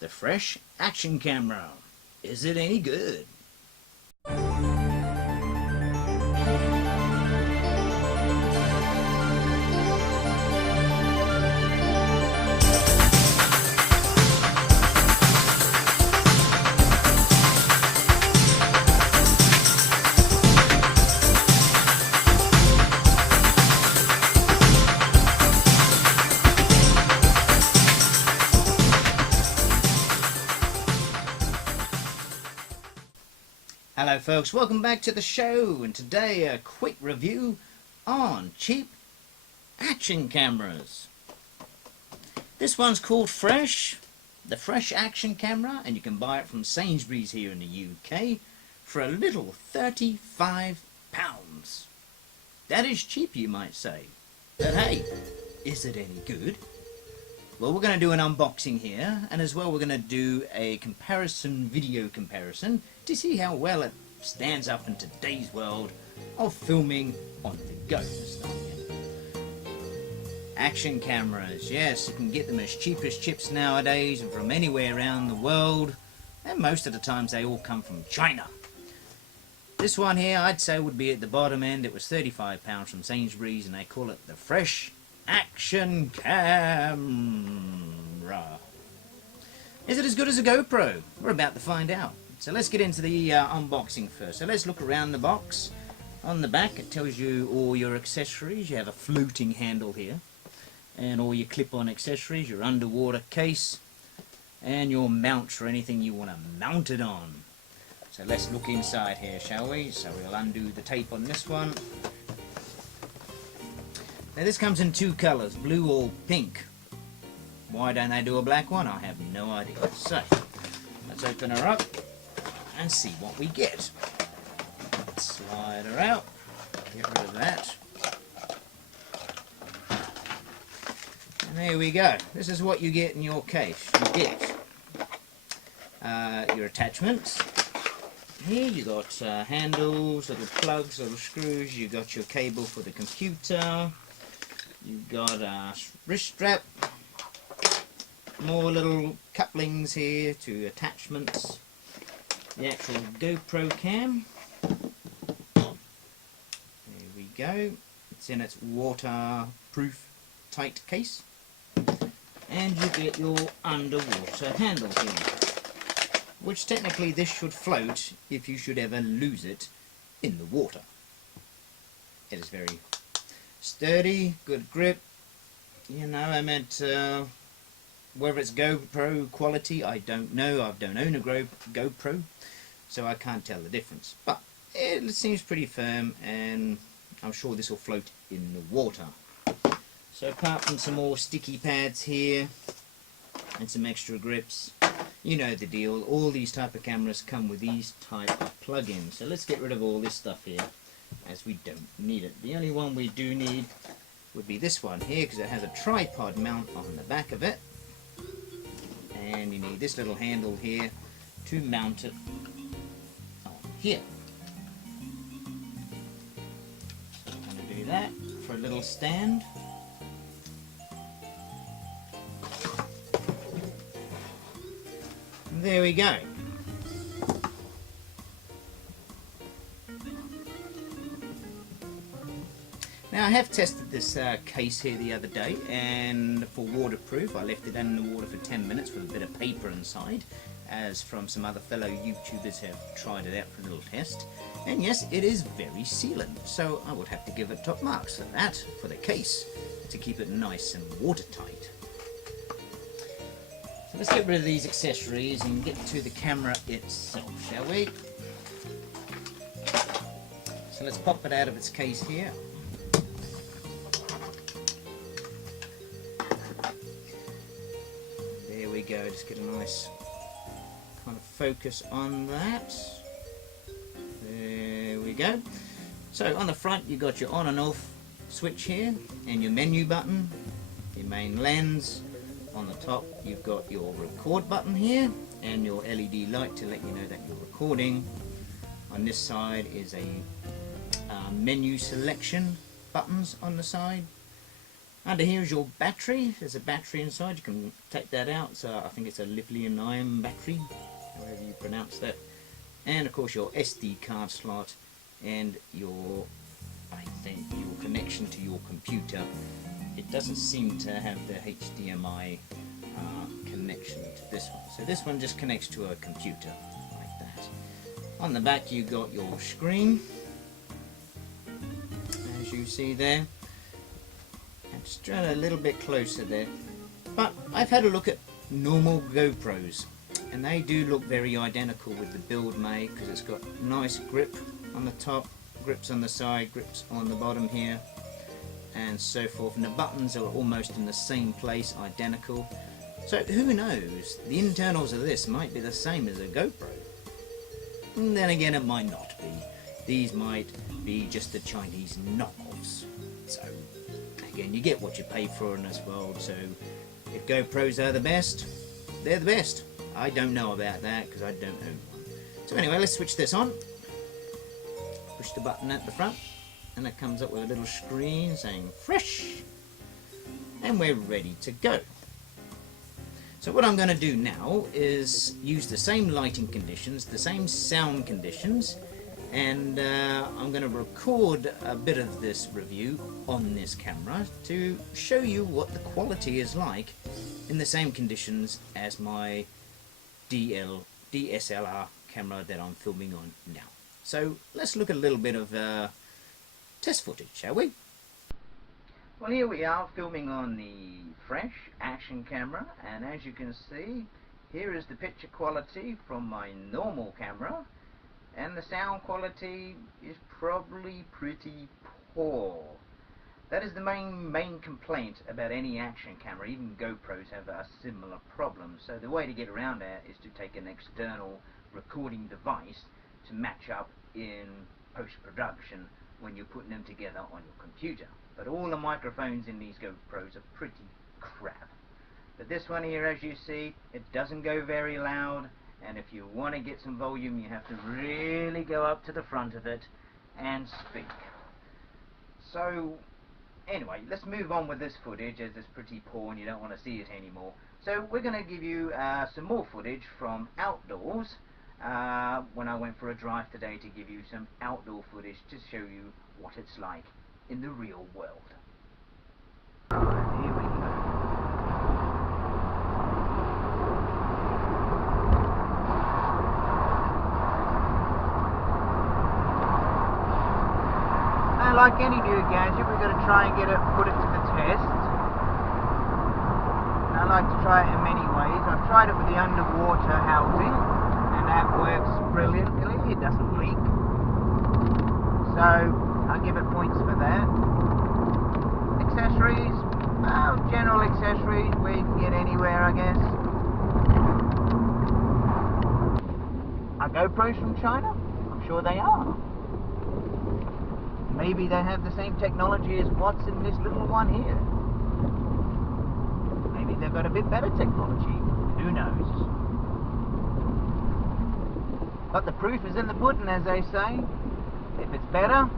the fresh action camera. Is it any good? Hello folks, welcome back to the show, and today a quick review on cheap action cameras. This one's called Fresh, the Fresh Action Camera, and you can buy it from Sainsbury's here in the UK for a little £35. That is cheap, you might say, but hey, is it any good? Well, we're going to do an unboxing here, and as well we're going to do a video comparison to see how well it stands up in today's world of filming on the go. Action cameras, yes, you can get them as cheap as chips nowadays and from anywhere around the world, and most of the times they all come from China. This one here I'd say would be at the bottom end. It was £35 from Sainsbury's, and they call it the Fresh Action Camera. Is it as good as a GoPro? We're about to find out. So let's get into the unboxing first. So let's look around the box. On the back it tells you all your accessories. You have a floating handle here, and all your clip-on accessories, your underwater case, and your mounts for anything you want to mount it on. So let's look inside here, shall we? So we'll undo the tape on this one. Now this comes in two colours, blue or pink. Why don't they do a black one? I have no idea. So, let's open her up and see what we get. Slide her out, get rid of that. And there we go. This is what you get in your case. You get your attachments. Here you got handles, little plugs, little screws. You got your cable for the computer. You've got a wrist strap, more little couplings here to attachments, the actual GoPro cam. There we go. It's in its waterproof tight case. And you get your underwater handle here, which technically this should float if you should ever lose it in the water. It is very sturdy, good grip. You know, I meant whether it's GoPro quality, I don't know. I don't own a GoPro, so I can't tell the difference. But it seems pretty firm, and I'm sure this will float in the water. So apart from some more sticky pads here and some extra grips, you know the deal. All these type of cameras come with these type of plug-ins. So let's get rid of all this stuff here, as we don't need it. The only one we do need would be this one here, because it has a tripod mount on the back of it, and you need this little handle here to mount it on here. So I'm going to do that for a little stand. And there we go. Now I have tested this case here the other day, and for waterproof I left it in the water for 10 minutes with a bit of paper inside, as from some other fellow YouTubers have tried it out for a little test, and yes, it is very sealant, so I would have to give it top marks for that, for the case, to keep it nice and watertight. So let's get rid of these accessories and get to the camera itself, shall we? So let's pop it out of its case here. There we go, just get a nice kind of focus on that. There we go. So on the front you've got your on and off switch here, and your menu button, your main lens. On the top you've got your record button here, and your LED light to let you know that you're recording. On this side is a menu selection buttons on the side. Under here is your battery. There's a battery inside. You can take that out. So I think it's a lithium-ion battery, however you pronounce that. And of course your SD card slot and your, I think, your connection to your computer. It doesn't seem to have the HDMI connection to this one. So this one just connects to a computer like that. On the back you got your screen, as you see there. And just draw it a little bit closer there. But I've had a look at normal GoPros, and they do look very identical with the build made, because it's got nice grip on the top, grips on the side, grips on the bottom here, and so forth. And the buttons are almost in the same place, identical. So who knows, the internals of this might be the same as a GoPro. And then again, it might not be. These might be just the Chinese knockoffs. So again, you get what you pay for in this world. So if GoPros are the best, they're the best. I don't know about that because I don't own one. So anyway, let's switch this on. Push the button at the front and it comes up with a little screen saying fresh, and we're ready to go. So what I'm going to do now is use the same lighting conditions, the same sound conditions, and I'm going to record a bit of this review on this camera to show you what the quality is like in the same conditions as my DSLR camera that I'm filming on now. So let's look at a little bit of test footage, shall we? Well, here we are filming on the fresh action camera, and as you can see, here is the picture quality from my normal camera, and the sound quality is probably pretty poor. That is the main complaint about any action camera. Even GoPros have a similar problem. So the way to get around that is to take an external recording device to match up in post-production when you're putting them together on your computer. But all the microphones in these GoPros are pretty crap. But this one here, as you see, it doesn't go very loud, and if you want to get some volume, you have to really go up to the front of it and speak. So anyway, let's move on with this footage, as it's pretty poor and you don't want to see it anymore. So we're going to give you some more footage from outdoors, when I went for a drive today, to give you some outdoor footage to show you what it's like in the real world. Alright, here we go. Now, like any new gadget, we're going to try and put it to the test. And I like to try it in many ways. I've tried it with the underwater housing, and that works brilliantly. It doesn't leak. So I'll give it points for that. Accessories, well, general accessories where you can get anywhere, I guess. Are GoPros from China? I'm sure they are. Maybe they have the same technology as what's in this little one here. Maybe they've got a bit better technology. Who knows? But the proof is in the pudding, as they say. If it's better,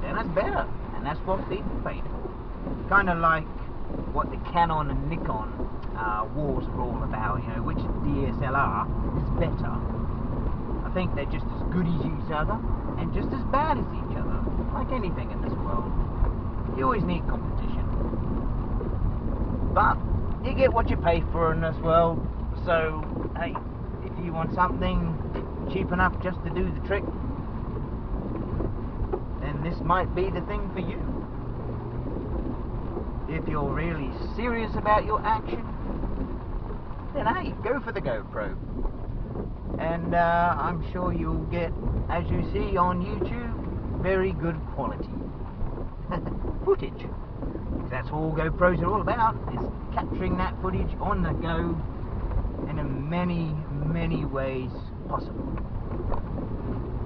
then it's better. And that's what people paid for. Kind of like what the Canon and Nikon wars are all about. You know, which DSLR is better. I think they're just as good as each other and just as bad as each other. Like anything in this world, you always need competition. But you get what you pay for in this world. So hey, if you want something cheap enough just to do the trick, then this might be the thing for you. If you're really serious about your action, then hey, go for the GoPro. And I'm sure you'll get, as you see on YouTube, very good quality footage. That's all GoPros are all about, is capturing that footage on the go and in many, many ways possible.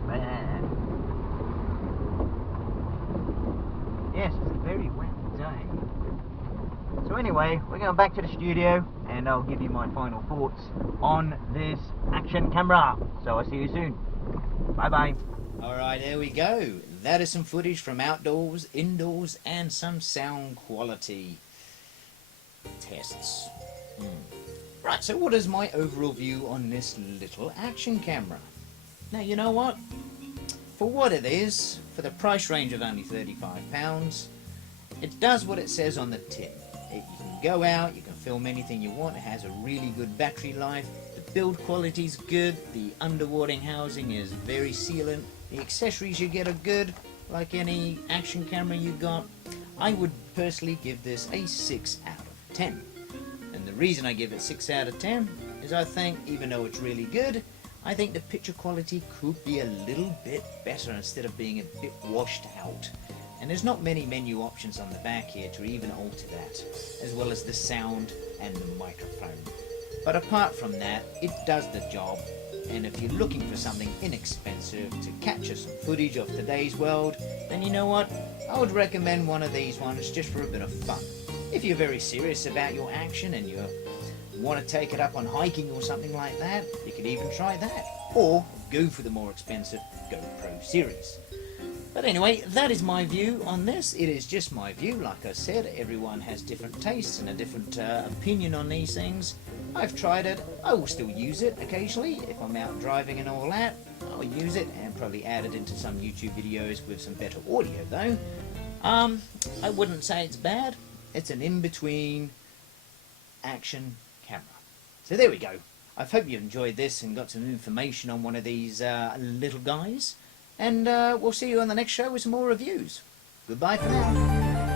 Man. Yes, it's a very wet day. So anyway, we're going back to the studio and I'll give you my final thoughts on this action camera. So I'll see you soon. Bye bye. Alright, there we go. that is some footage from outdoors, indoors, and some sound quality tests. Right, so what is my overall view on this little action camera? Now, you know what? For what it is, for the price range of only £35, it does what it says on the tin. You can go out, you can film anything you want, it has a really good battery life, the build quality is good, the underwater housing is very sealant, the accessories you get are good, like any action camera you got. I would personally give this a 6 out of 10. And the reason I give it 6 out of 10 is I think, even though it's really good, I think the picture quality could be a little bit better instead of being a bit washed out. And there's not many menu options on the back here to even alter that, as well as the sound and the microphone. But apart from that, it does the job. And if you're looking for something inexpensive to capture some footage of today's world, then you know what? I would recommend one of these ones just for a bit of fun. If you're very serious about your action and you want to take it up on hiking or something like that, you could even try that. Or go for the more expensive GoPro series. But anyway, that is my view on this. It is just my view. Like I said, everyone has different tastes and a different opinion on these things. I've tried it. I will still use it occasionally. If I'm out driving and all that, I'll use it and probably add it into some YouTube videos with some better audio though. I wouldn't say it's bad. It's an in-between action camera. So there we go. I hope you enjoyed this and got some information on one of these little guys. And we'll see you on the next show with some more reviews. Goodbye for now.